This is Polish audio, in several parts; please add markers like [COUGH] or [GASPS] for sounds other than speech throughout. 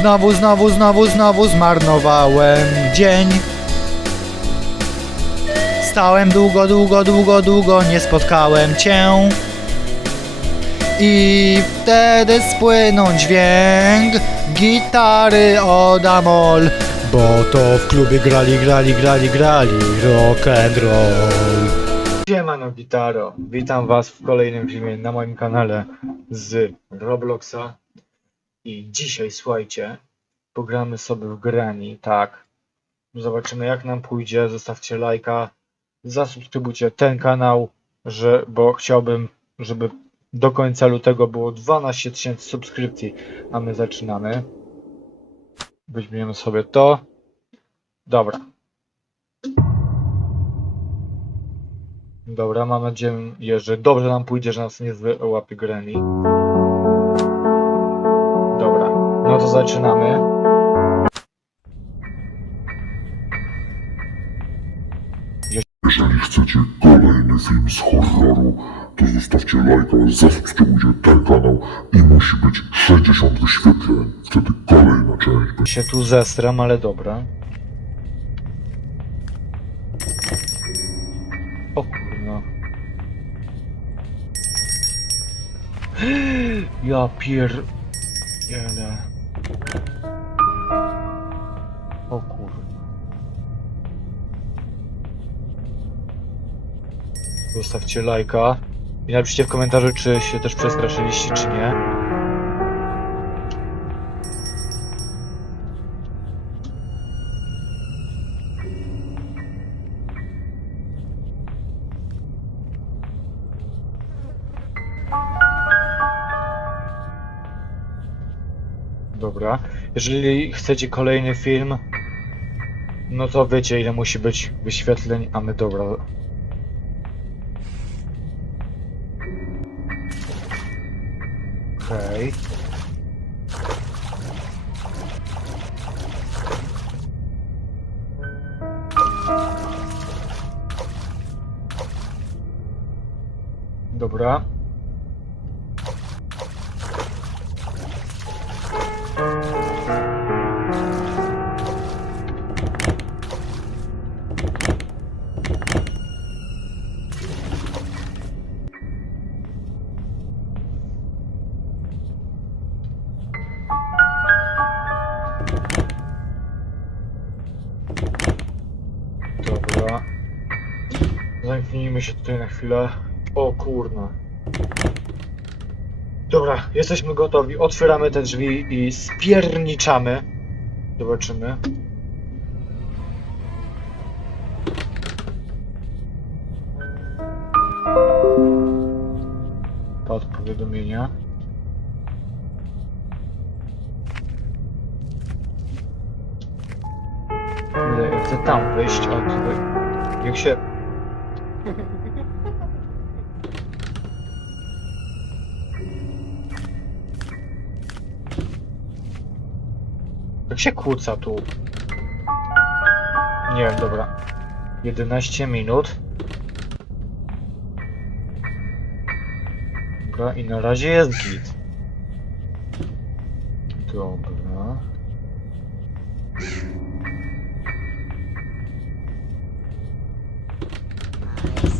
Znowu, znowu, znowu, znowu zmarnowałem dzień. Stałem długo, długo, długo, długo, nie spotkałem cię. I wtedy spłynął dźwięk gitary od Amol. Bo to w klubie grali, grali, grali, grali rock and roll. Siemano gitaro, witam was w kolejnym filmie na moim kanale z Robloxa. I dzisiaj, słuchajcie, pogramy sobie w grani, tak. Zobaczymy jak nam pójdzie, zostawcie lajka, zasubskrybujcie ten kanał, że, bo chciałbym, żeby do końca lutego było 12 tysięcy subskrypcji, a my zaczynamy. Weźmiemy sobie to. Dobra. Dobra, mam nadzieję, że dobrze nam pójdzie, że nas nie złapie Granny. No to zaczynamy. Jeżeli chcecie kolejny film z horroru, to zostawcie lajka, zasubskrybujcie ten kanał i musi być 60 wyświetleń. Wtedy kolejna część będzie. Się tu zestram, ale dobra. O kurwa. [GASPS] Ja pier... Jele. O kurwa. Zostawcie lajka. I napiszcie w komentarzu, czy się też przestraszyliście, czy nie. Dobra. Jeżeli chcecie kolejny film, no to wiecie ile musi być wyświetleń, a my dobra. Okej. Dobra. Dobra. Zamknijmy się tutaj na chwilę. O kurna. Dobra, jesteśmy gotowi. Otwieramy te drzwi i spierniczamy. Zobaczymy. Pod powiadomienia. Chcę tam wyjść, a tutaj... Jak się... Jak się kłóca tu? Nie wiem, dobra. 11 minut. Dobra, i na razie jest git. Dobra. Nice.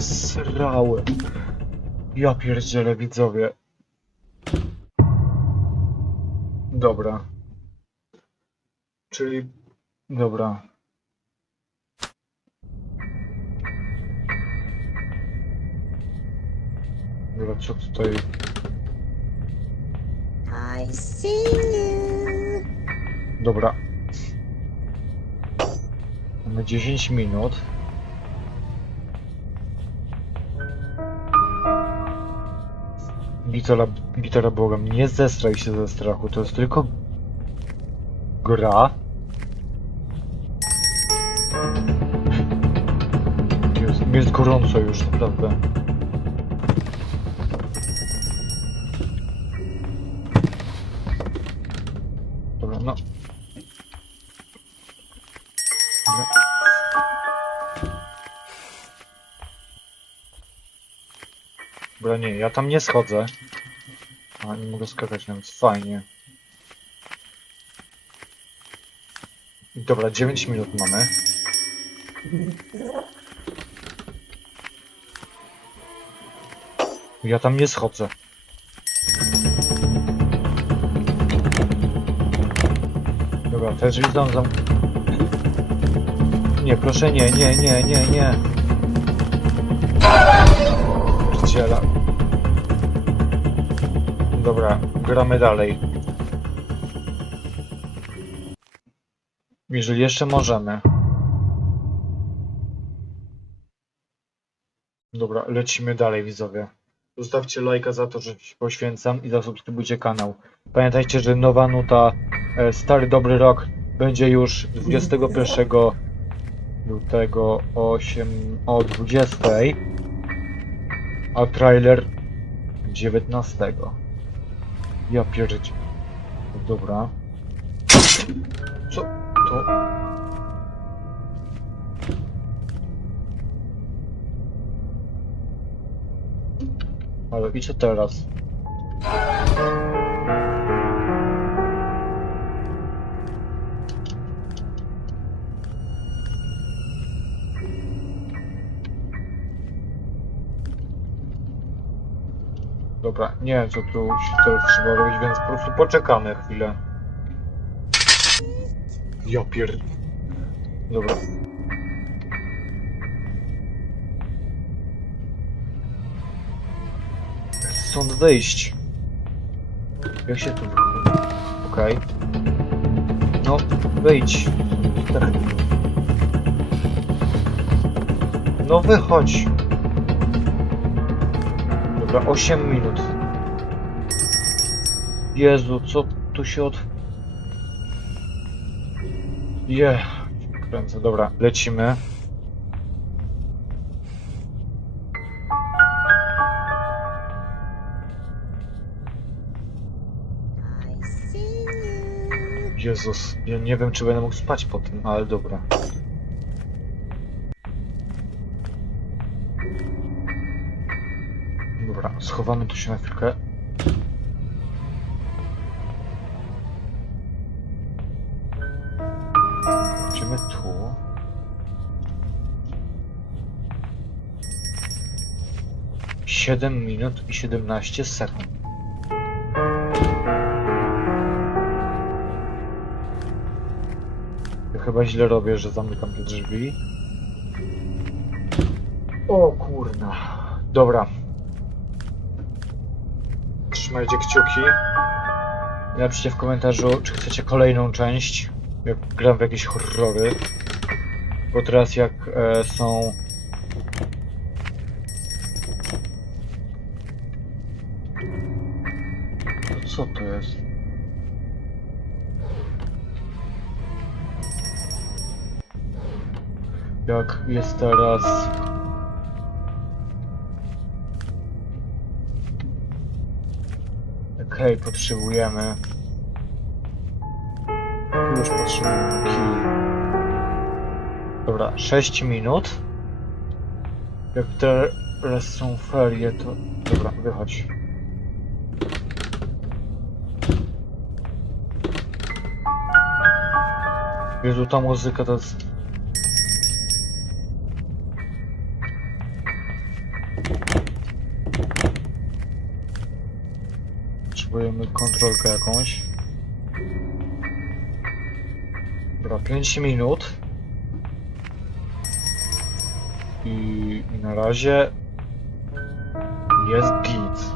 Zesrałem. Ja pierdzielę widzowie. Dobra. Czyli... Dobra. Dobra, co tutaj... I see you. Dobra. Mamy 10 minut. Gitara, gitara Bogam, nie zestraj się ze strachu, to jest tylko gra. Jest, jest gorąco już, naprawdę. Dobra, no. Dobra. Dobra, nie, ja tam nie schodzę. A, nie mogę skakać nawet, fajnie. Dobra, 9 minut mamy. Ja tam nie schodzę. Dobra, te drzwi tam. Nie, proszę nie, nie, nie, nie, nie. Pierdziela. Dobra, gramy dalej. Jeżeli jeszcze możemy. Dobra, lecimy dalej, widzowie. Zostawcie lajka za to, że się poświęcam i zasubskrybujcie kanał. Pamiętajcie, że nowa nuta e, Stary Dobry Rok będzie już 21 lutego 8 o 20, a trailer 19. Ja pierdzie. Dobra. Co to? Ale i co teraz? Dobra, nie wiem co tu się teraz trzeba robić, więc po prostu poczekamy chwilę. Ja pier... Dobra. Stąd wyjść? Jak się tu? Okej. No, wyjdź. Tak. No wychodź. Dobra, 8 minut. Jezu, co tu się od... Je, kręcę, dobra, lecimy. Jezus, ja nie wiem czy będę mógł spać po tym, ale dobra. Schowamy tu się na chwilkę. Idziemy tu. Siedem minut i siedemnaście sekund. Chyba źle robię, że zamykam te drzwi. O kurna. Dobra. Trzymajcie kciuki. Napiszcie w komentarzu, czy chcecie kolejną część. Jak gram w jakieś horrory. Bo teraz jak e, są... To co to jest? Jak jest teraz... Okej, potrzebujemy... Już potrzebujemy. Dobra, 6 minut. Jak teraz są ferie, to... Dobra, wychodź. Jezu, ta muzyka to jest... kontrolkę jakąś. Dobra, 5 minut. I, na razie jest git.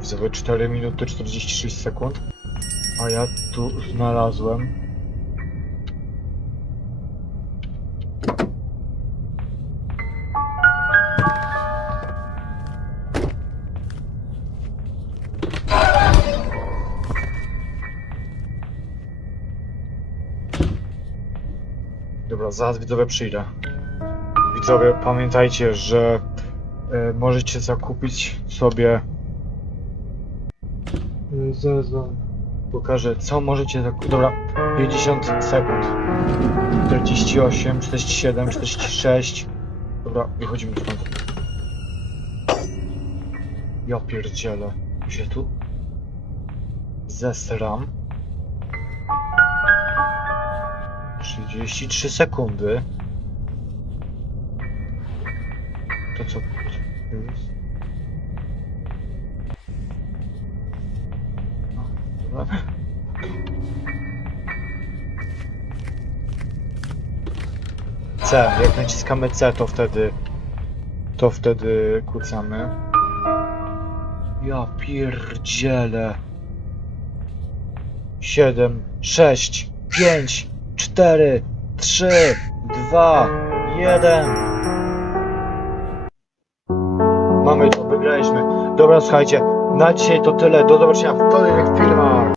Widzę 4 minuty 46 sekund. A ja tu znalazłem. Dobra, zaraz widzowie przyjdę. Widzowie, pamiętajcie, że e, możecie zakupić sobie. Wam pokażę, co możecie zakupić. Dobra, 50 sekund. 48, 47, 46. Dobra, wychodzimy stąd. Ja pierdzielę. Gdzie tu? Zesram. 33 sekundy. To co? No. C. Jak naciskamy C, to wtedy to wtedy kucamy. Ja pierdzielę. 7, 6, 5, 4, 3, 2, 1. Mamy to, wygraliśmy. Dobra, słuchajcie, na dzisiaj to tyle. Do zobaczenia w kolejnych filmach.